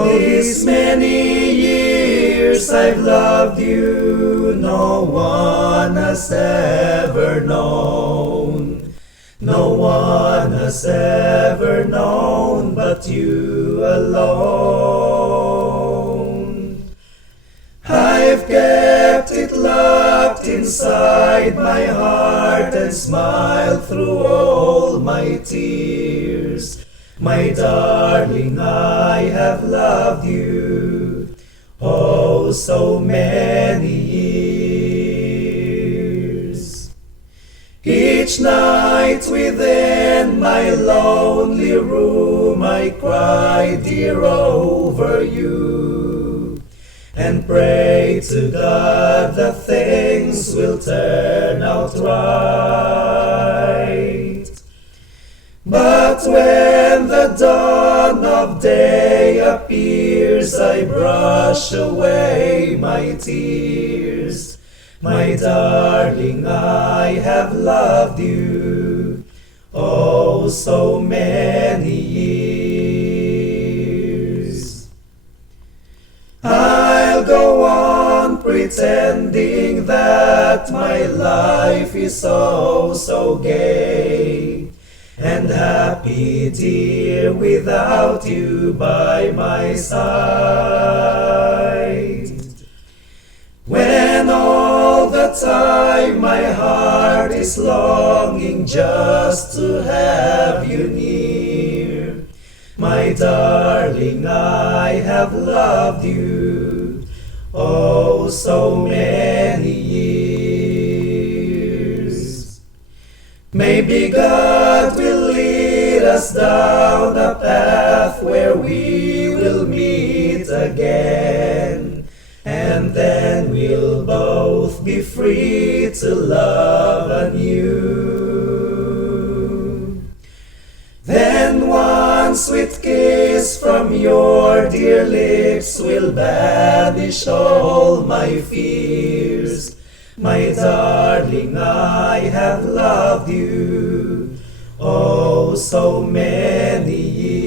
All these many years I've loved you, no one has ever known. No one has ever known but you alone. I've kept it locked inside my heart and smiled through all my tears. My darling, I have loved you, oh, so many years. Each night within my lonely room I cry, dear, over you, and pray to God that things will turn out right. But when the dawn of day appears, I brush away my tears. My darling, I have loved you, oh, so many years. I'll go on pretending that my life is so gay and happy, dear, without you by my side. When all the time my heart is longing just to have you near, my darling, I have loved you, oh, so many years. Maybe God will lead us down a path where we will meet again, and then we'll both be free to love anew. Then one sweet kiss from your dear lips will banish all my fears. My darling, I have loved you, oh, so many years.